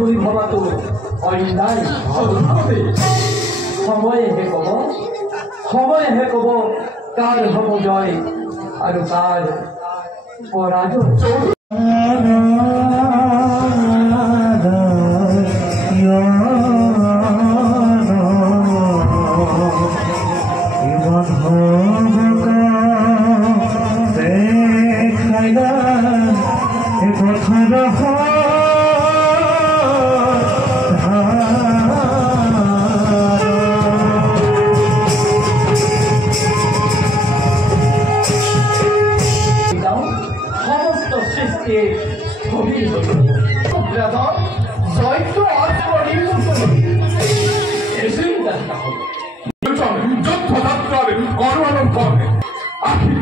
বুলি ভবাটো অন্যায়। সময়েহে ক'ব, সময়েহে ক'ব কাৰ হ'ব জয় আৰু কাৰ পৰাজয়।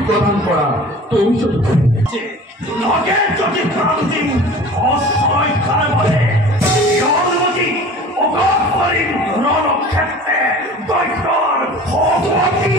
প্রদান করা কৌশল লগে যদি ক্রান্তি অসংখ্যার বলে রণক্ষেত্রে দৈত্যর ভগবতী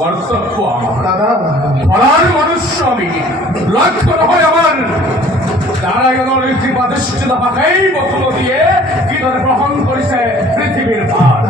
কর্তব্য আমার মনুষ্য আমি লক্ষ্য নহয় আমার নারায়ণের কৃপাদৃষ্টিত পাকেই বকুল দিয়ে কিদরে গ্রহণ করেছে পৃথিবীর ভার।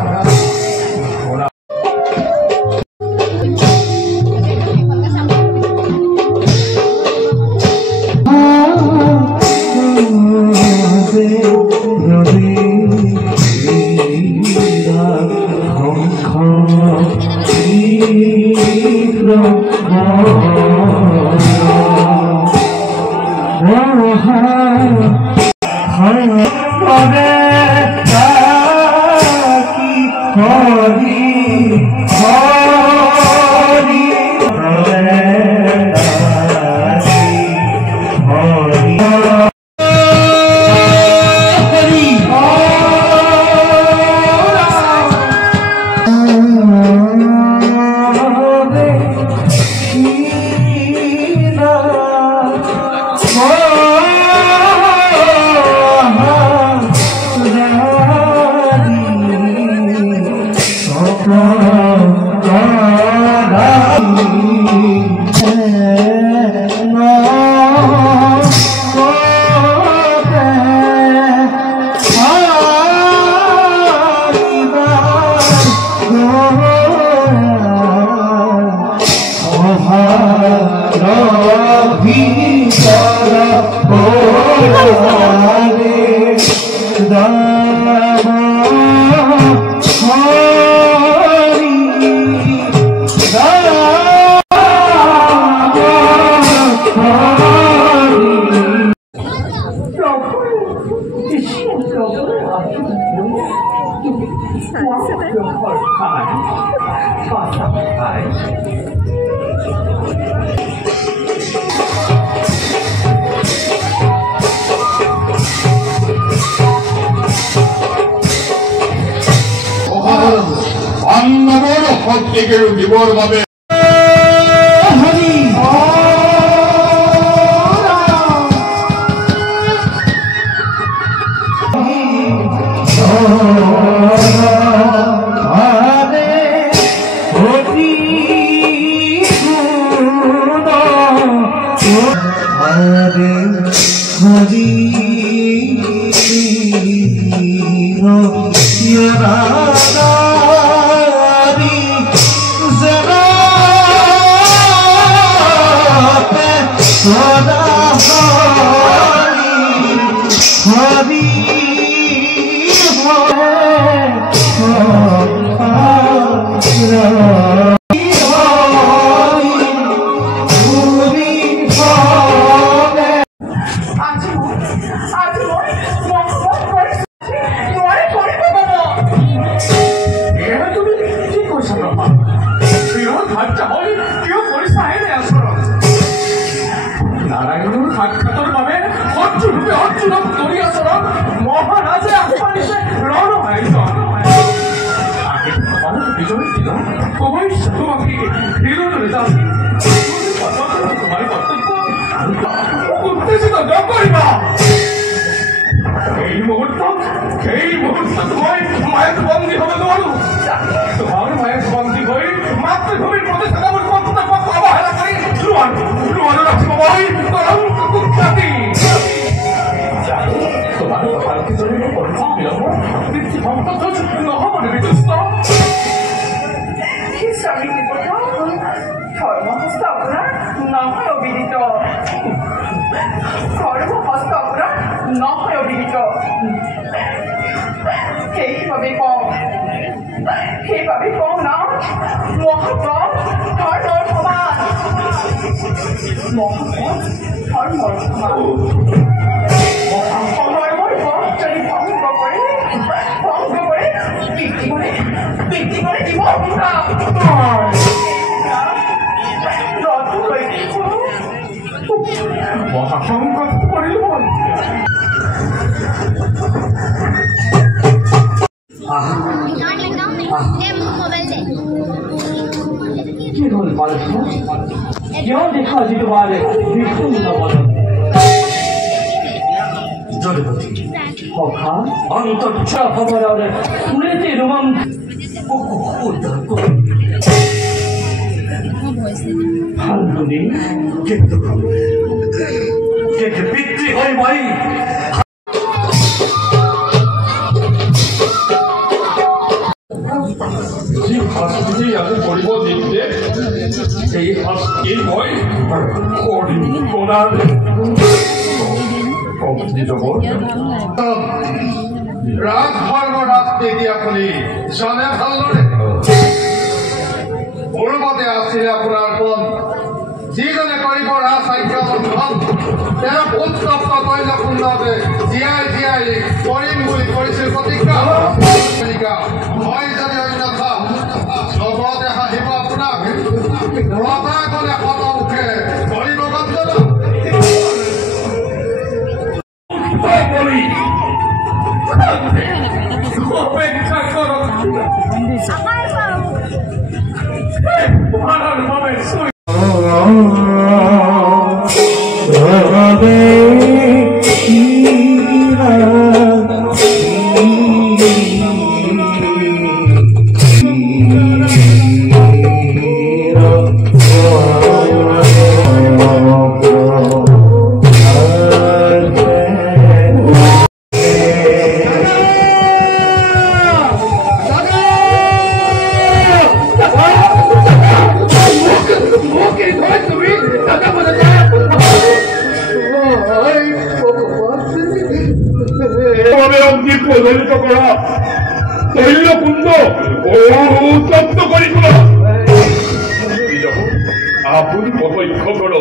দিবর ভাবে নারায়ণের সাক্ষাতের পাবে অর্জুন অর্জুন করিয়া এই মুহূর্তত মই মায়াত বন্দী হব নোৱাৰো তোমাৰ মায়াত বন্দী হৈ মাতৃভূমিৰ প্ৰতিষ্ঠানৰ কৰ্তব্য অৱহেলা কৰি নোৱাৰো ৰাখিব মই কুখ্যাতি তোমাৰ ভাৰতী জনিত পৰিচয় মিলাব পৃথিৱী সম্পদ নহ'বনে বিতুষ্ট স্বামী ধর্মহস্ত আপনার নহয় অবিদিত ধর্মহস্ত আপনার নহয় অবিদিত সেইভাবে কম না মহাপদ ধর্মর সমান মহাপদ ধর্মর সমান ধর্মর পথ যদি ভঙ্গ করে বৃদ্ধি করে দিব মহাসংকট পড়িল কি হল পারছ কেউ দেখা যেতে পারে বিষ্ণু সখা অন্তচ্ছা খবরে শুনেছি রোমান ফাল্গুনি কিন্তু পিতৃ হয় ভাই যি শাস্তি আমি কৰিব নিদিলে সেই শাস্তি মই ৰাজধৰ্মৰ ৰাজনীতি আপুনি জানে ভালদৰে পূৰ্বতে আছিলে আপোনাৰ পদ যিজনে কৰিব ৰাজ আজ্ঞা লংঘন তেওঁ উত্তপ্ত তৈলকুণ্ডতে জীয়াই কৰিম বুলি কৰিছিল প্ৰতিজ্ঞা মই যদি অন্যথা জগতে হাঁহিব আপোনাক ৰতা গলে শত মুখে কৰিব গঞ্জনা অপেক্ষা কৰক প্ৰজ্বলিত কৰা তৈলকুণ্ড উত্তপ্ত কৰি তোলা আপনি প্ৰত্যক্ষ কৰো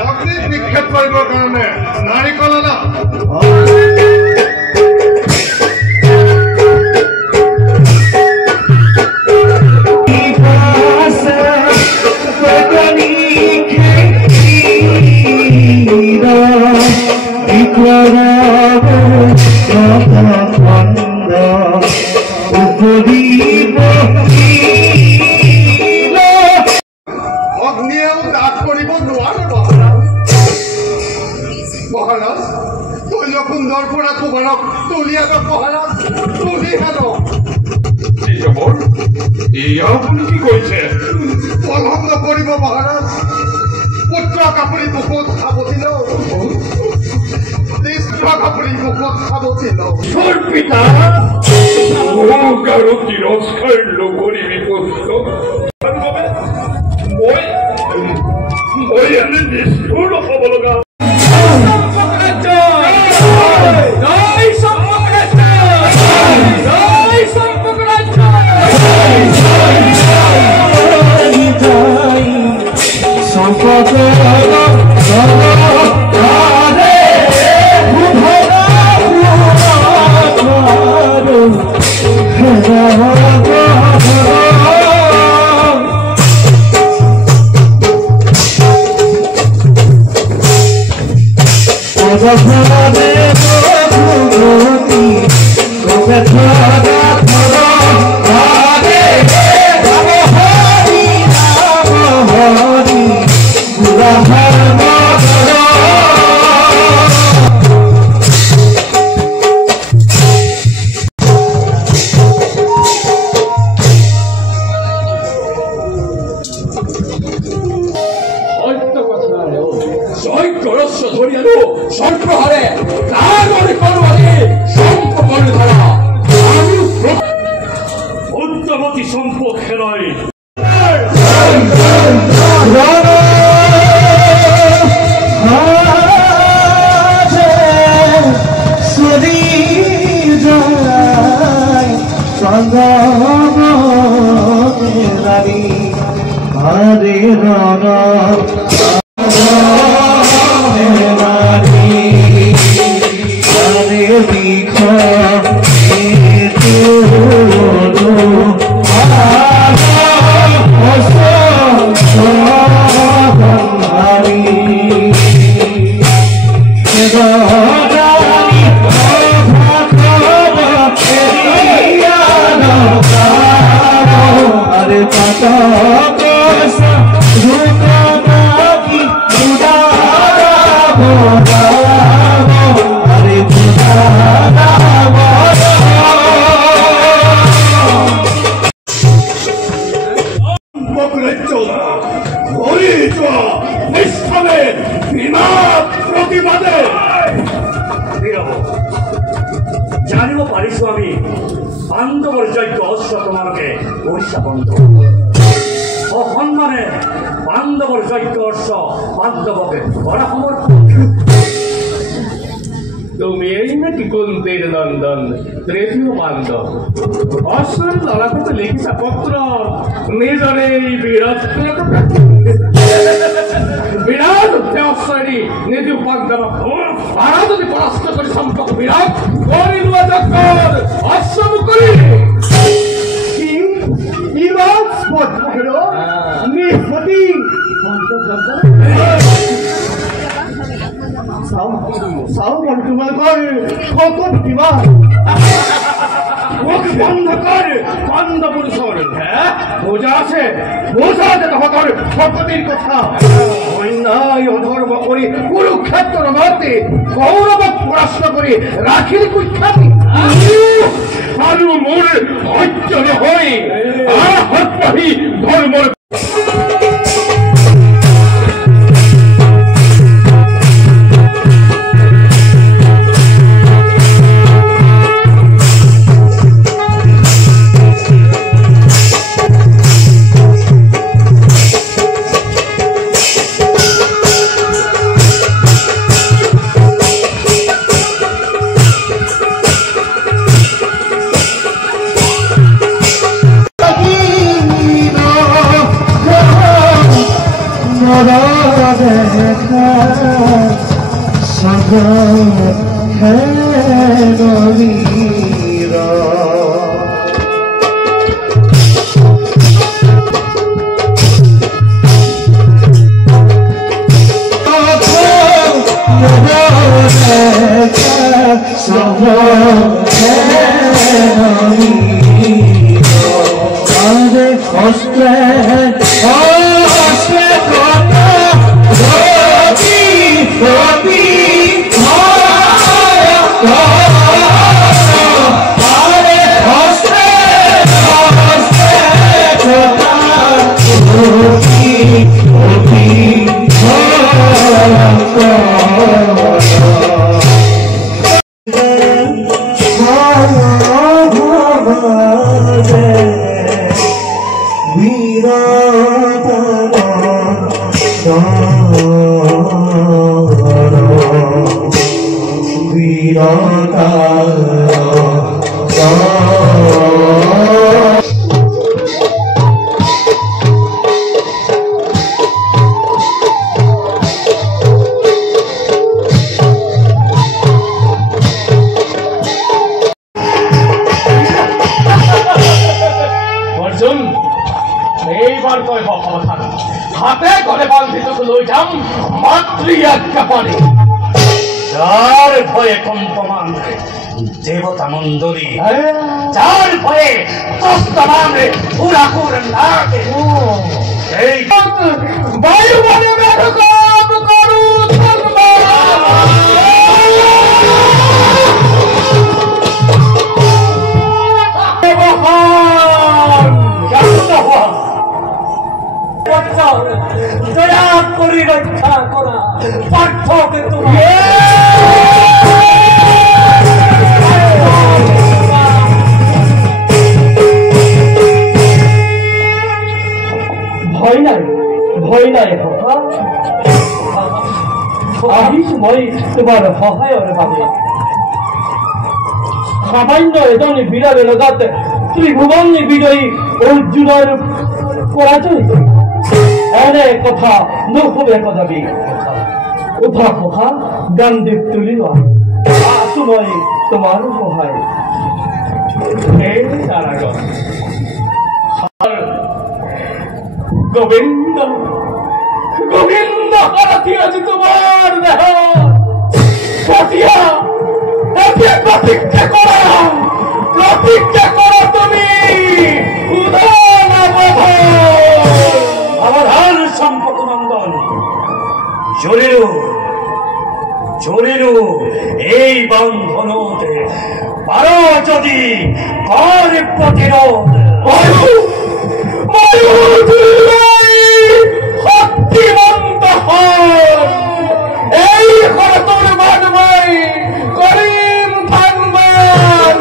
অগ্নি নিক্ষেপ কৰিবাৰ কাৰণে নাৰিকল না অগ্নিয়েও দাগ কৰিব নোৱাৰে মহাৰাজ তৈলকুণ্ডৰ পৰা কুমাৰক তুলি আনক মহাৰাজ তুলি আনক আপুনি কি কৈছে পলম নকৰিব মহাৰাজ পুত্ৰক আপুনি বুকুত সাৱটি লওক আপুনি বুকুত সাৱটি লওক পিতা আৰু তিৰস্কাৰ নকৰিবি পুত্ৰ মই এনে নিষ্ঠুৰ হ'ব লগা Hare ধরিয়ালো সর্বহারে কাগরে করবারে সম্পর্ক ধরা আমি উদ্যমতি সম্পর্কে নয় हरे राना हरे लिखा अरे पता জানিও পারিস আমি বান্ধবর যজ্ঞ অশ্ব তোমাকে ওড়িশা বন্ধ অসন্মানে বান্ধবর যজ্ঞ অশ্ব বান্ধবকে করা সমর্থন তুমি এই নাকি কুন্তির নন্দন তৃতীয় বান্ধব অশ্বর লড়াকতে লিখিছা পত্র নিজরে বিরাট বিরাট অশ্বরী নিজ বান্ধব তারা যদি পরাস্ত করে সম্পর্ক বিরাট করিল অশ্বম করি বিরাট স্পষ্ট হলো নিঃপতি সাউন্ড তোমার সকল বিবাহ মুখ বন্ধ কর বন্ধ পুরুষর হ্যাঁ বোঝা আছে তোমার ভগতির কথা অন্যায় অধর্ম করি কুরুক্ষেত্র মাতে কৌরব পরাস্ত করে রাখির কুখ্যাতি আরো মোর অজ্ঞান হই আর হত্যি ধর্ম হাতে ঘরে বান্ধিত লইতাম মাতৃ একটা পারে যার ভয়ে কম্পমান দেবতা মন্দরী যার ভয়ে তস্তমানে পুরাকুর লাগে এই বায়ু বনে মেঘকাপ করু দয়া করি রক্ষা করা পার্থকে তুমি আহিছো মই তোমাৰ সহায়ৰ বাবে সামান্য এজন বীৰৰ লগত ত্ৰিভুৱন বিজয়ী অৰ্জুনৰ পৰাজয় এনে কথা নুশুনে কদাবি উঠা সখা গান্ধীত তুলি লোৱা আছো মই তোমাৰ সহায় গোবিন্দ গোবিন্দ হারাতি আজি তোমার দেহ প্রতীক্ষা করো তুমি আমার হাল সম্পর্ক নন্দন জরিলু এই বন্ধনতে পারো যদি কর প্রতিরোধ শক্তিমন্ত এই তোর বানবাই করিম থানবান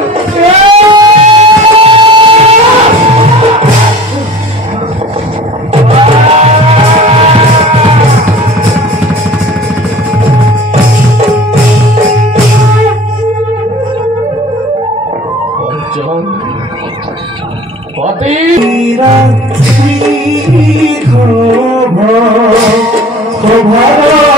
খবর